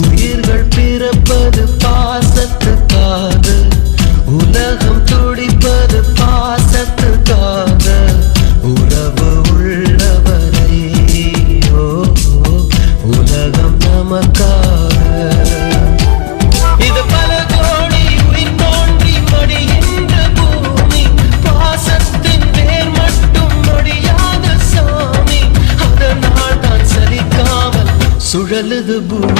உயிர்கள் பிறப்பது பாசத்துக்காக, உலகம் துடிப்பது பாசத்துக்காக, உறவு உள்ளவரை உலகம் நமக்காக. இது பல கோடி உயிர் தோன்றி மடிகின்ற பூமி, பாசத்தின் வேர் மட்டும் முடியாத சாமி, அதனால் தான் சலிக்காமல் சுழலுது பூமி.